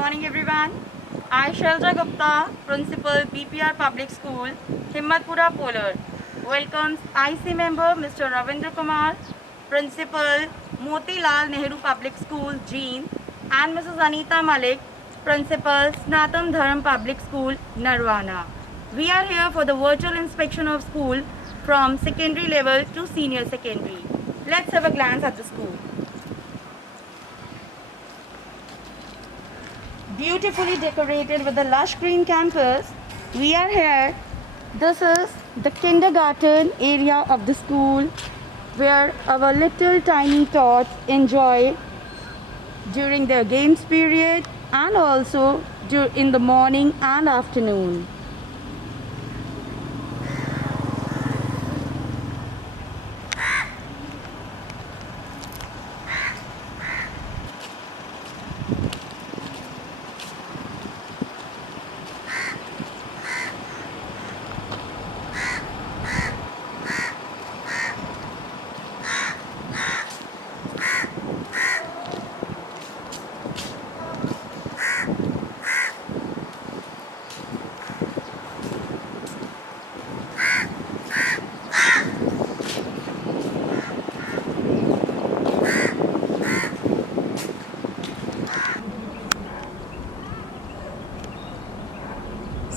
morning everyone. I Shalja Gupta, Principal BPR Public School, Himmatpura Polar, welcomes IC member Mr. Ravindra Kumar, Principal Motilal Nehru Public School, Jean, and Mrs. Anita Malik, Principal Snatam Dharam Public School, Narwana. We are here for the virtual inspection of school from secondary level to senior secondary. Let's have a glance at the school. Beautifully decorated with a lush green campus, we are here. This is the kindergarten area of the school where our little tiny tots enjoy during their games period and also in the morning and afternoon.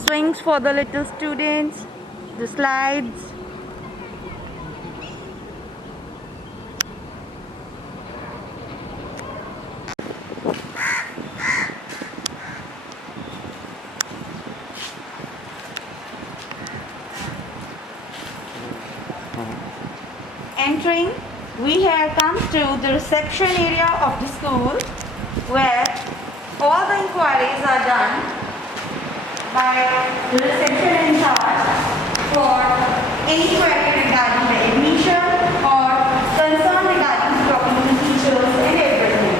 Swings for the little students, the slides. Entering, we have come to the reception area of the school where all the inquiries are done by the reception in charge for any query regarding the admission or concern regarding talking to the teachers and everything.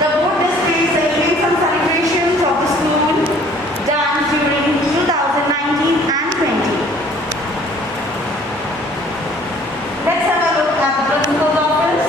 The board displays the events and celebrations of the school done during 2019 and 20. Let's have a look at the principal's office.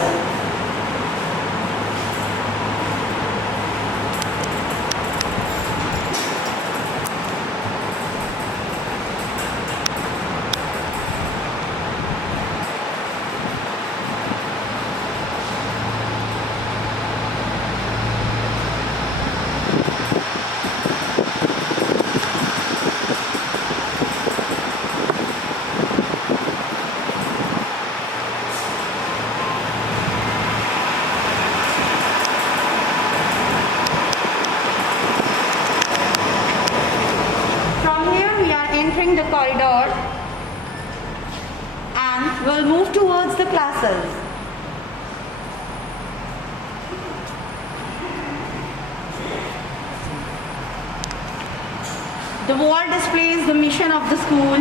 Entering the corridor and we'll move towards the classes. The wall displays the mission of the school,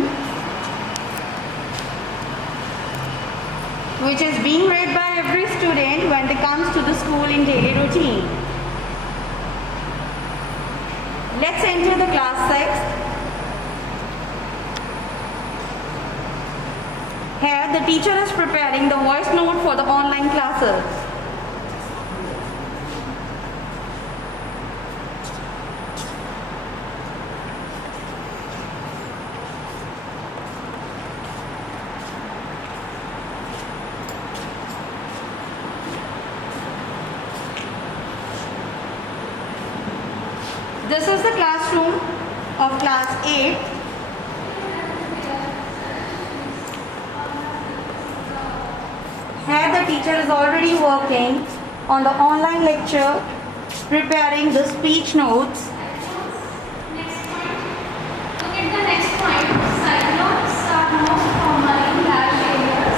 which is being read by every student when they comes to the school in daily routine. Let's enter the class 6th. Here, the teacher is preparing the voice note for the online classes. This is the classroom of class 8. Here the teacher is already working on the online lecture, preparing the speech notes. Next point. Look at the next point. Cyclones are most common in large areas,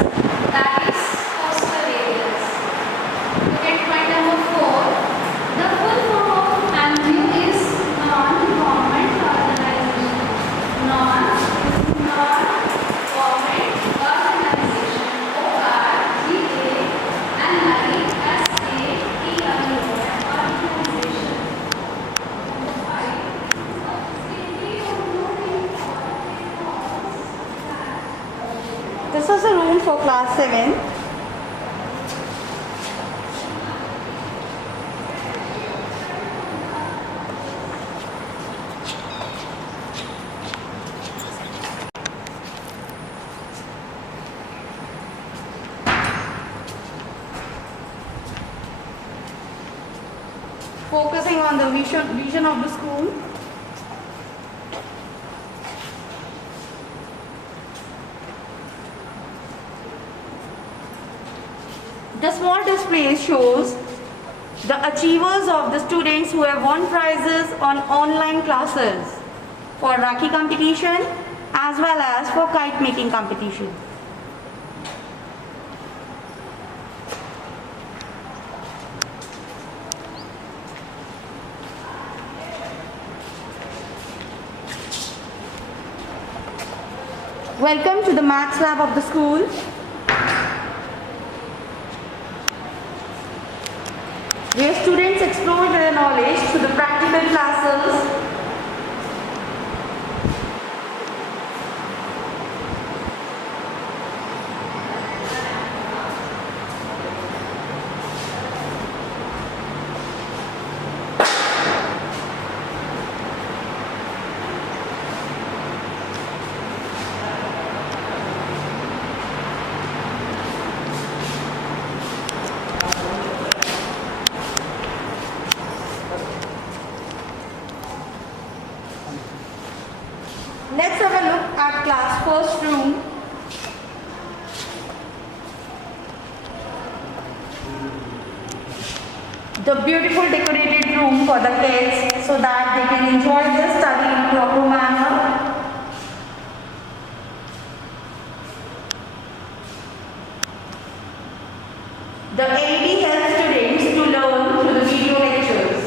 that is coastal areas. Look at point number 4. The full form of NGO is non-government organization. Non-government organization. O-R-G-A and I-S-A-T-I-O organization. Number 5. This is a room for class 7. on the vision of the school. The small display shows the achievers of the students who have won prizes on online classes for Rakhi competition as well as for kite making competition. Welcome to the maths lab of the school. Where students explore their knowledge through the practical classes. Let's have a look at class first room. The beautiful decorated room for the kids so that they can enjoy their study in a proper manner. The LED helps students to learn through the video lectures.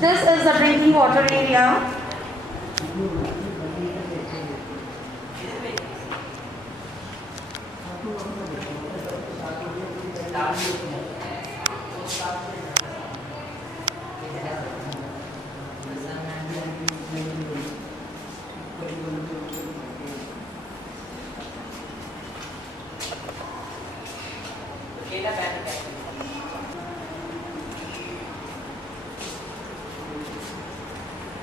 This is the drinking water area.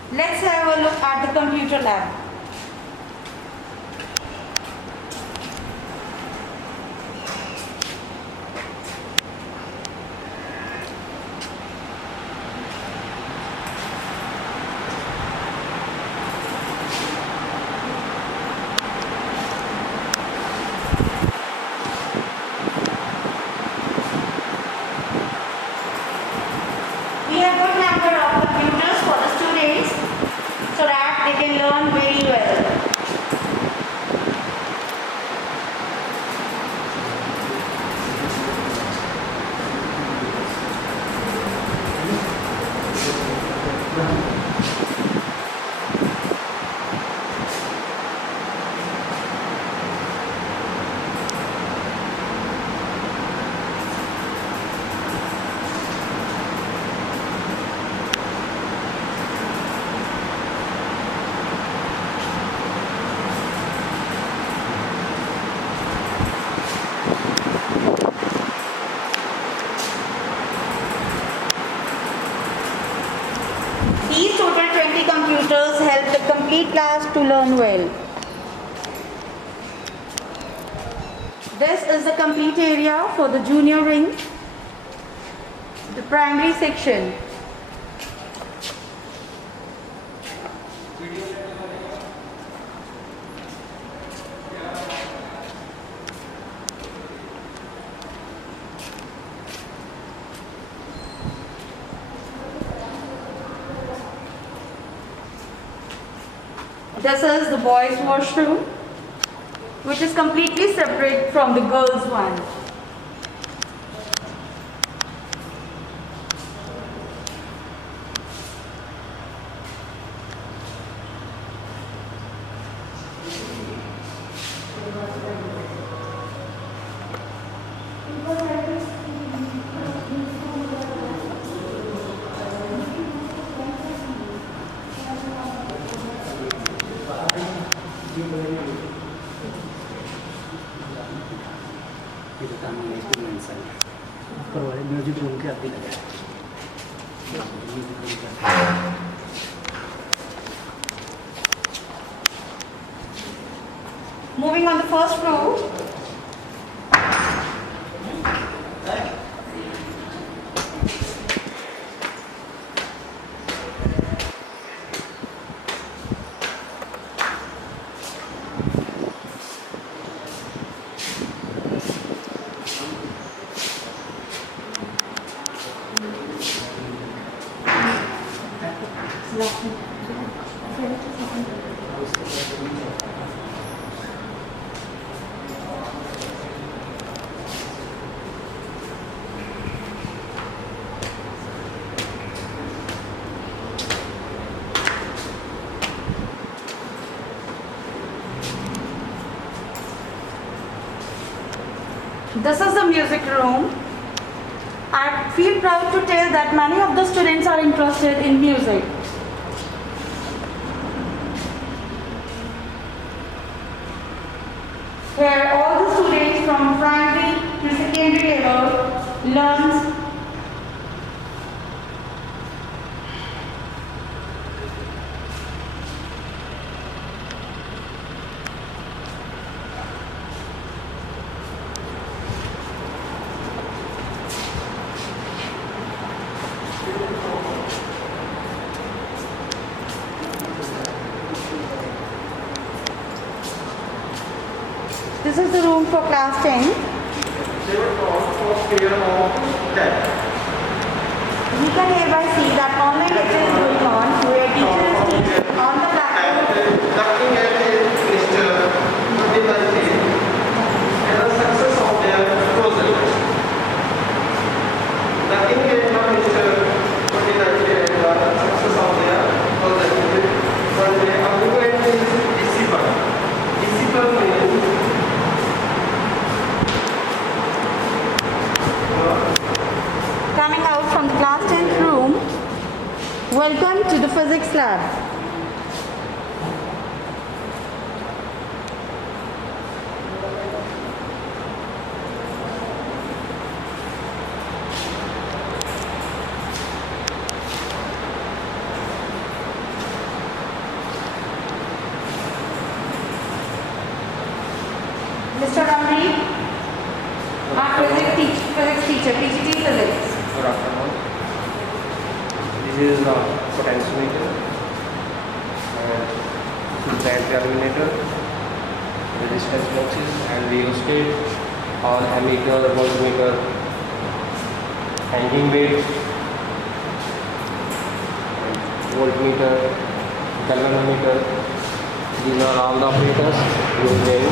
Let's have a look at the computer lab. We have a good number of computers for the students so that they can learn very well. These total 20 computers help the complete class to learn well. This is the complete area for the junior wing, the primary section. This is the boys' washroom, which is completely separate from the girls' one. Music room के आगे लगा है। Moving on the first floor. This is the music room. I feel proud to tell that many of the students are interested in music. Here all the students from primary to secondary level learns This is the room for class 10. We can hereby see that online lecture is going on where teachers teach on the platform. Coming out from the class 10th room, welcome to the physics lab. Mr. Ramri, our physics teacher, PGT Physics. Good afternoon. This is the potentiometer and this is the terminator, resistance boxes and rheostat, all ammeter, voltmeter, hanging weight, voltmeter, galvanometer. These are all the operators used in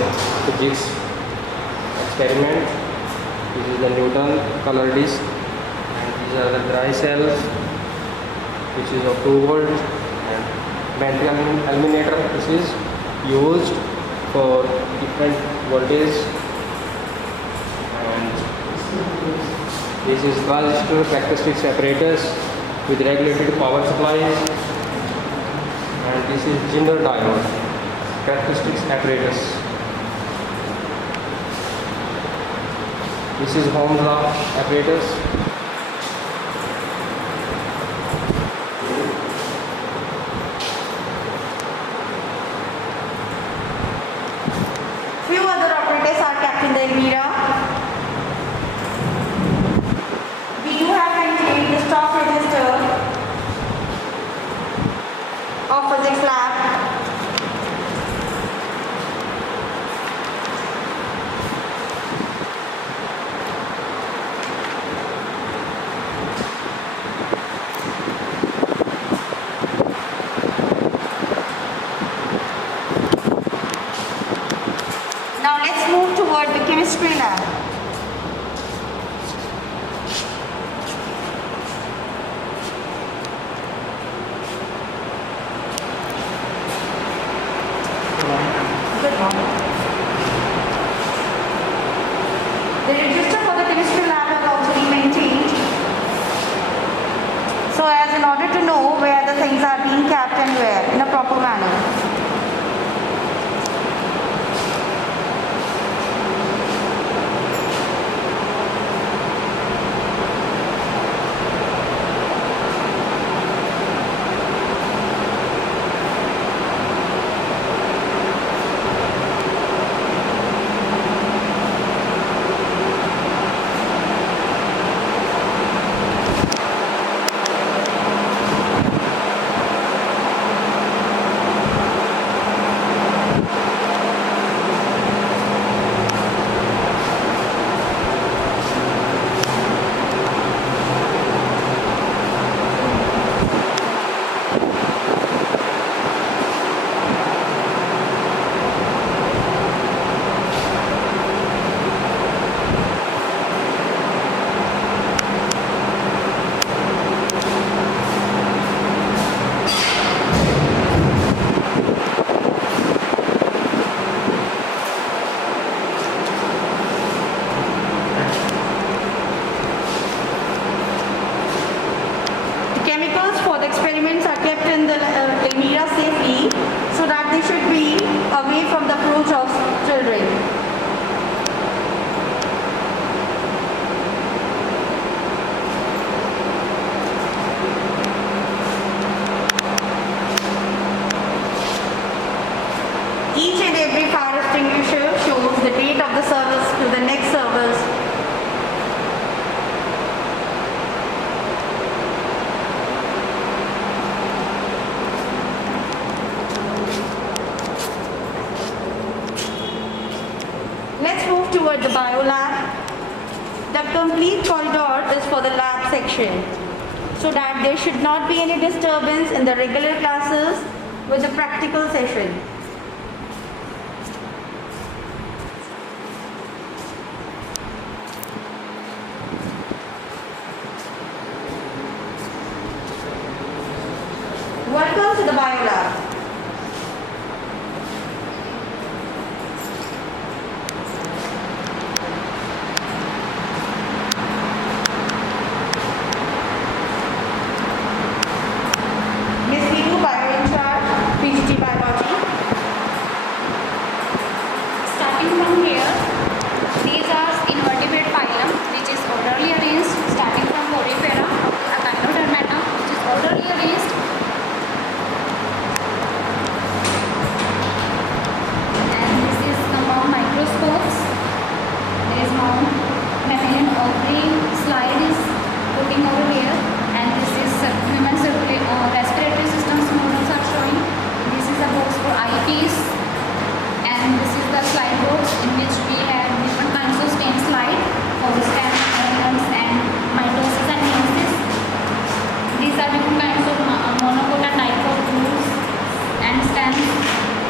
physics experiment. This is the Newton color disc. These are the dry cells, which is of 2 volt, and Bentley illuminator. This is used for different voltage, and this is transistor characteristics apparatus with regulated power supplies, and this is Zinder diode characteristics apparatus. This is Ohm's law apparatus. Few other operators are kept in the Elmira. We do have maintained the stock register of physics lab. Now let's move toward the chemistry lab. Good morning. The register for the chemistry lab has also been maintained. So as in order to know where the things are being kept and where in a proper manner. the service to the next service. Let's move toward the bio lab. The complete corridor is for the lab section, so that there should not be any disturbance in the regular classes with the practical session. Welcome to the bio lab. Miss Viku, bio in charge, PGT biology. Starting from here, these are invertebrate phylum, which is orderly arranged, starting from Porifera to Echinodermata, which is orderly arranged. And this is compound microscopes. There is Mount mammalian ovary slide is putting over here, and this is human respiratory systems models are showing. This is a box for eyepiece, and this is the slide box in which we have different kinds of stain slide for stem organs and mitosis and meiosis. These are different kinds of monocot and dicot tools and stems.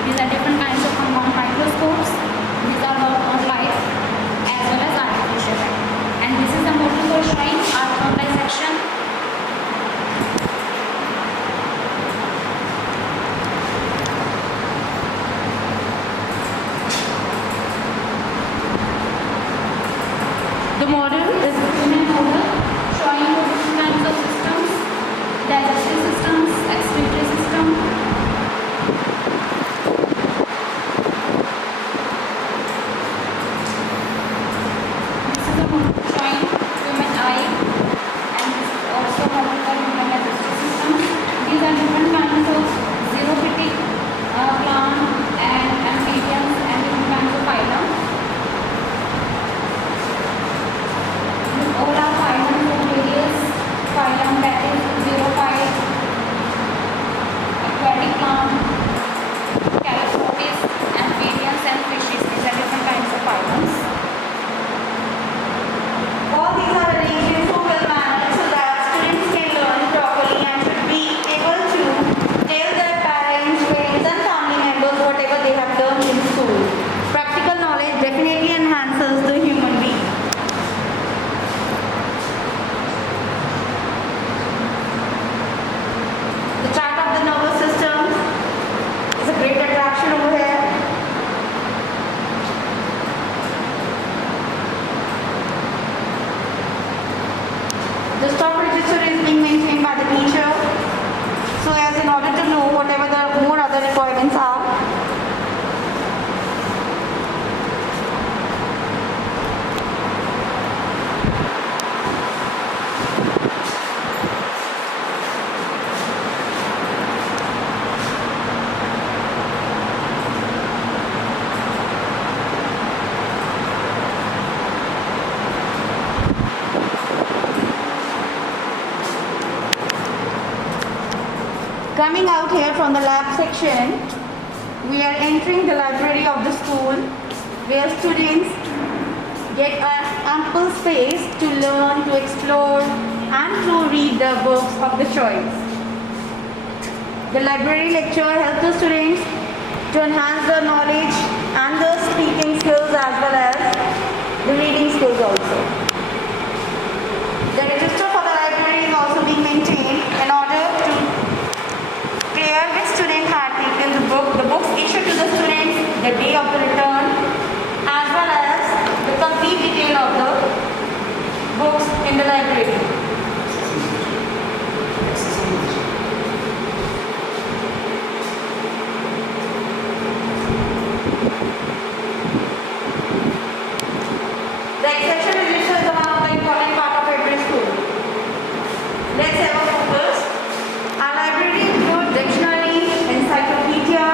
These are different kinds of compound microscopes. These are work on light as well as artificial light. And this is the model for showing argon dissection. The model is Human model showing different kinds of systems, digestive systems, excretory system. This is a model showing human eye, and this is also a model for human digestive system. These are different kinds of xerophytic plant and amphibians and different kinds of phylum. All are phylum from various phylum, that is xerophyte, aquatic plant, callipotis, amphibians and fishes. These are different kinds of phylums. all these are arranged in so well manner so that students can learn properly and should be able to tell their parents, friends and family members whatever they have learned in school. Practical knowledge definitely enhances the human being. The chart of the nervous system is a great attraction over here. The stock register is being maintained by the teacher, so as in order to know whatever the more other requirements are. Coming out here from the lab section, we are entering the library of the school where students get an ample space to learn, to explore and to read the books of the choice. The library lecture helps the students to enhance their knowledge and their speaking skills as well as the reading skills also. The register for the library is also being maintained in order to clear which student had taken the books issued to the students, the day of the return, as well as the complete detail of the books in the library. The accession register is one of the important part of every school. Let's have a focus. Our library includes dictionary, encyclopedia,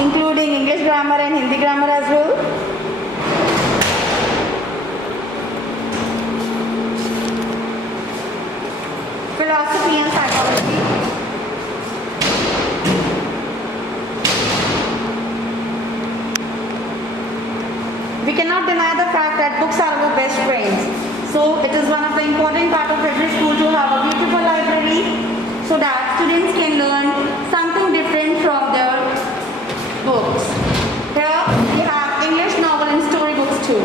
including English grammar and Hindi grammar as well. Philosophy and psychology. We cannot deny the fact that books are our best friends. So it is one of the important part of every school to have a beautiful library so that students can learn something different from their books. Here we have English novel and storybooks too.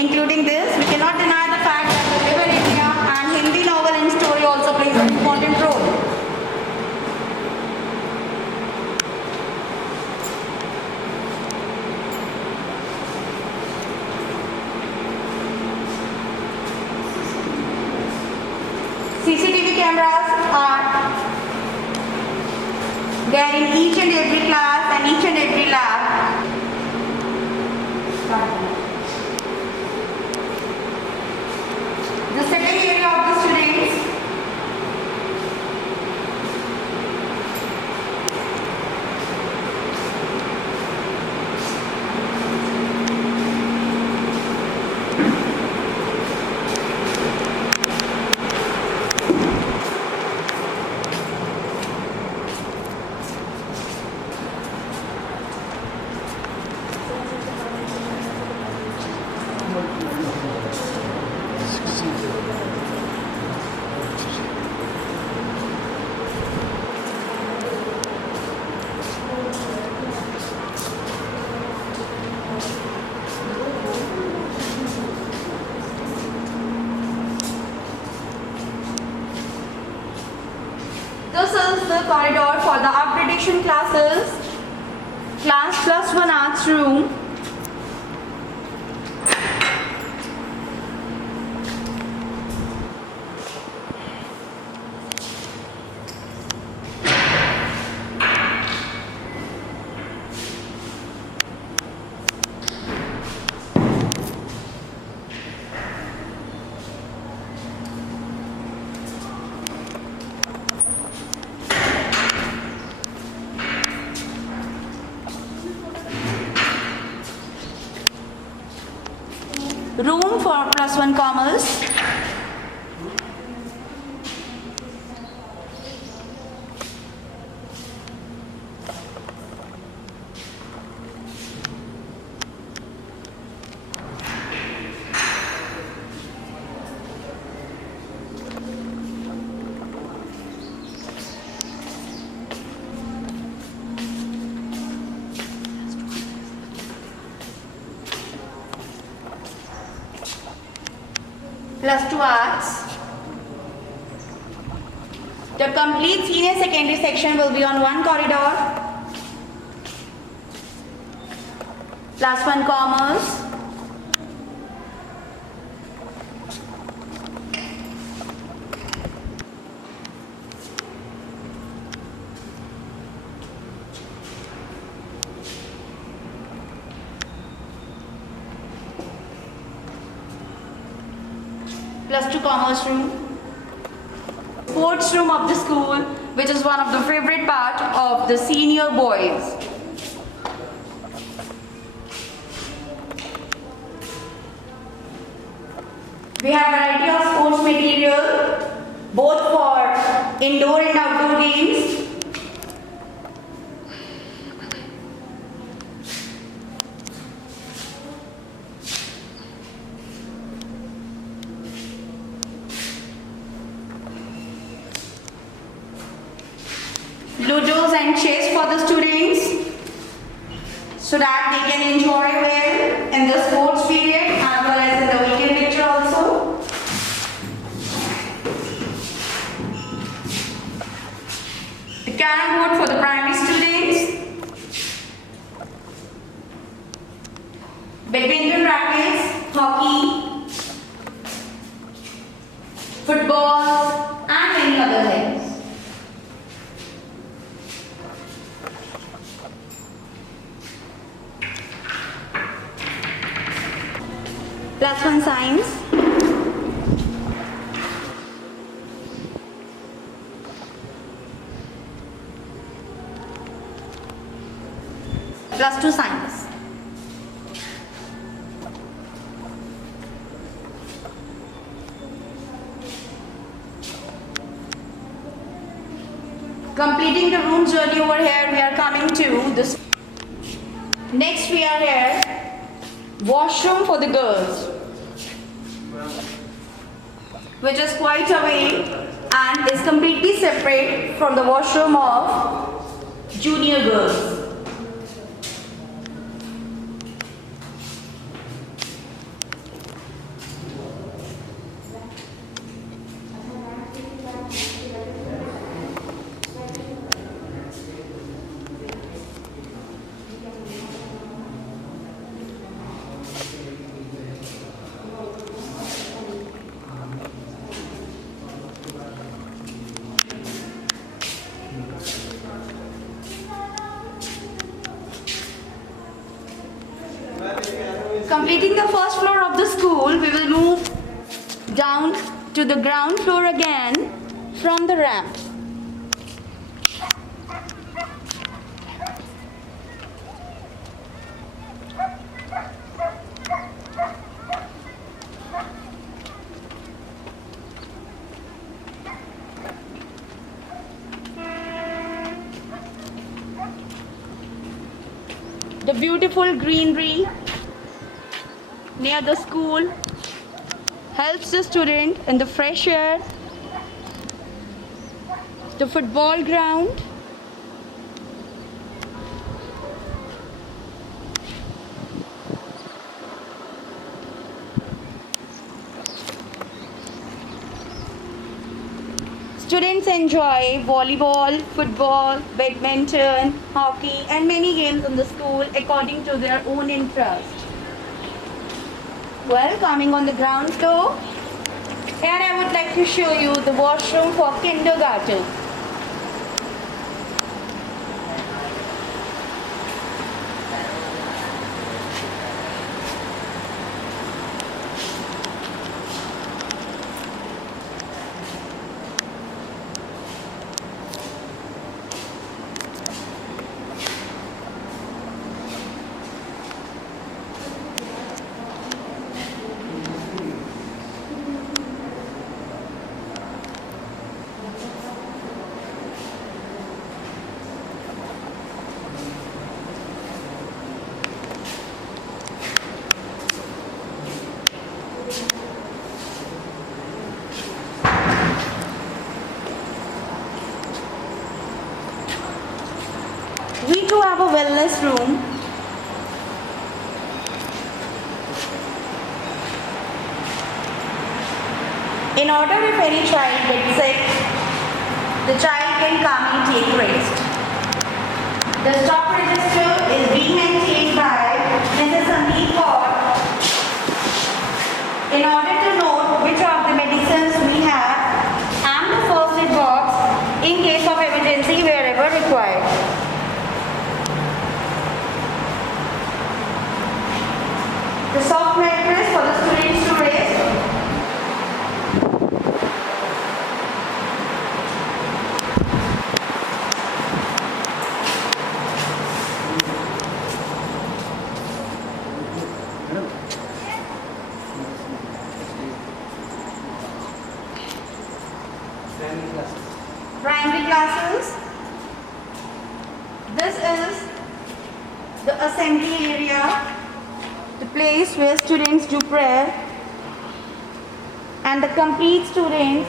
Including this, we cannot deny the fact that the Live in India and Hindi novel and story also plays an important role. CCTV cameras are there in each and every class and each and every lab. The sitting area of the students. This is the corridor for the upgradation classes, class plus 1 arts room. Room for plus 1 commerce. Plus 2 arts. The complete senior secondary section will be on one corridor. Plus 1 commerce. Plus 2 commerce room. Sports room of the school, which is one of the favorite part of the senior boys. We have variety of sports material, both for indoor and outdoor games. Ludos and chess for the students so that they can enjoy well in the sports period as well as in the weekend lecture also. The carrom board for the primary students. Badminton rackets, hockey, football and many other things. Plus 1 science. plus 2 science. Completing the room journey over here, we are coming to this. Next we are here, washroom for the girls, which is quite away and is completely separate from the washroom of junior girls. Completing the first floor of the school, we will move down to the ground floor again from the ramp. The beautiful greenery near the school helps the student in the fresh air. The football ground, students enjoy volleyball, football, badminton, hockey and many games in the school according to their own interest. Well, coming on the ground floor, here I would like to show you the washroom for kindergarten. We too have a wellness room. In order if any child gets sick, the child can come and take rest. The stock register is being maintained by Mrs. Sandeep Kaur in order to note which of the medicines we have and the first aid box in case of emergency wherever required. The soft mattress for the students to rest. Primary classes. This is the assembly area, the place where students do prayer, and the complete students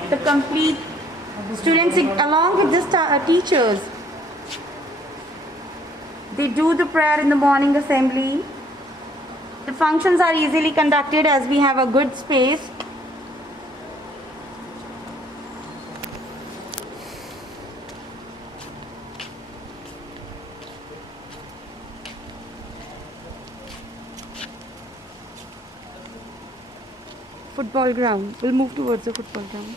along with the teachers, they do the prayer in the morning assembly. The functions are easily conducted as we have a good space. Football ground. We'll move towards the football ground.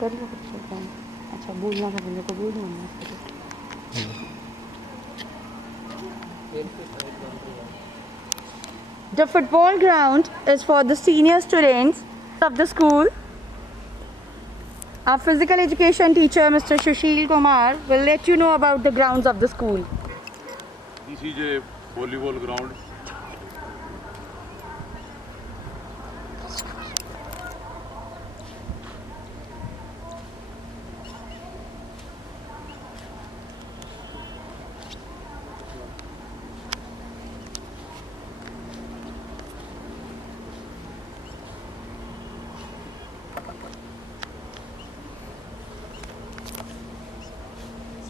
कर लो football ground. अच्छा बोलना था मुझे को बोल दूँगा The football ground is for the senior students of the school. Our physical education teacher, Mr. Sushil Kumar, will let you know about the grounds of the school. This is a volleyball ground.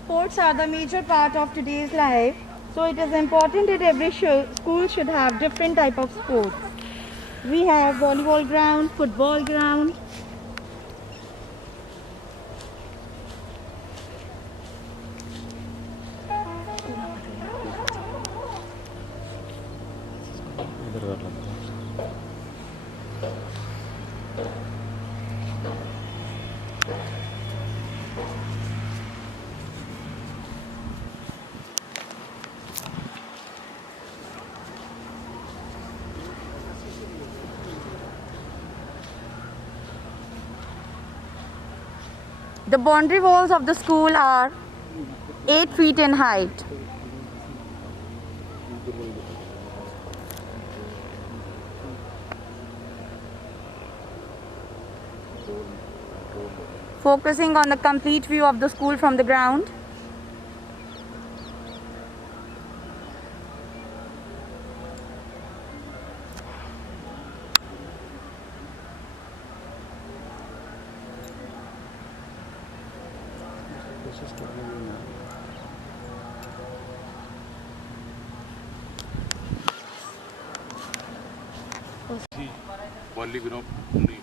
Sports are the major part of today's life, so it is important that every school should have different type of sports. We have volleyball ground, football ground. The boundary walls of the school are 8 feet in height. Focusing on the complete view of the school from the ground.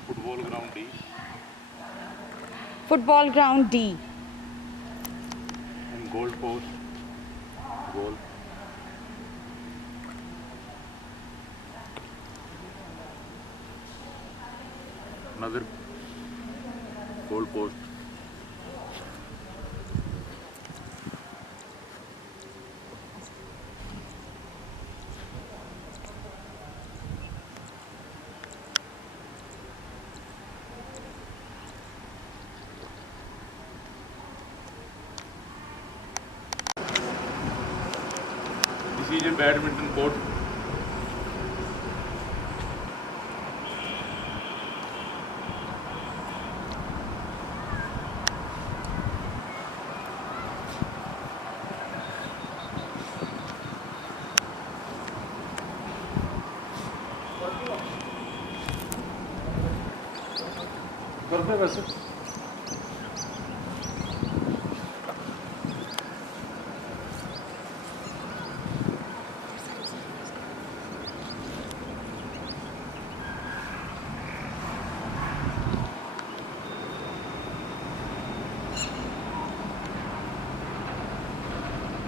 Football ground D. Football ground D. And goal post. Goal. Another goal post. This is a badminton court. करते वैसे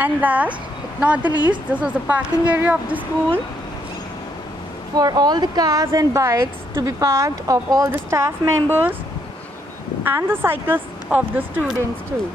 And last but not the least, this is the parking area of the school for all the cars and bikes to be parked of all the staff members and the cycles of the students too.